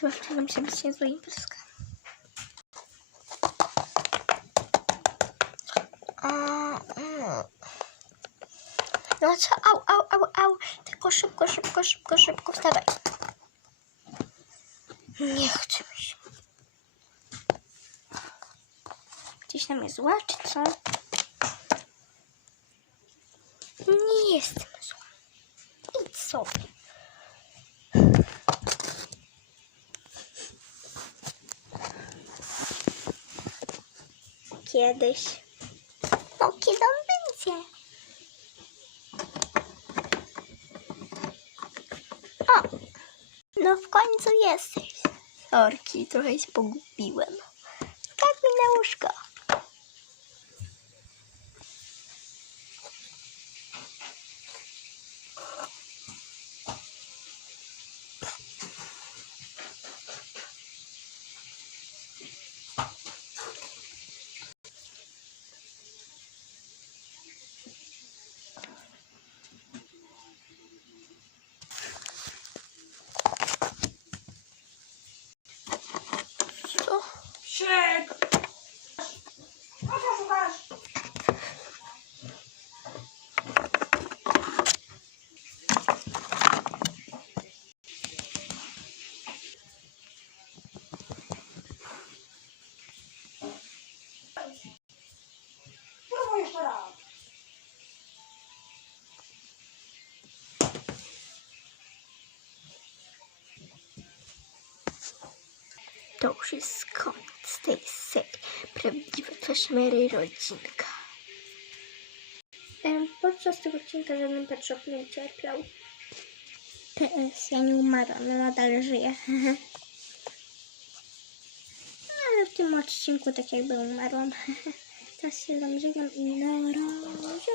Zobaczcie, nam się być niezła imprezka. No co, au, au, au, au. Tylko szybko, szybko, szybko, szybko wstawaj. Nie chce mi się. Gdzieś nam jest zła, czy co? Nie jestem Kiedyś. No kiedy on będzie? O! No w końcu jesteś. Sorki, trochę się pogubiłem. Skacz mi na To już jest koniec tej serii. Prawdziwa kaszmery rodzinka. Em, Podczas tego odcinka żaden shop nie ucierpiał. PS, ja nie umarłam, ja nadal żyję. Ale w tym odcinku tak jakby umarłam. Teraz się zamrzygam i na razie.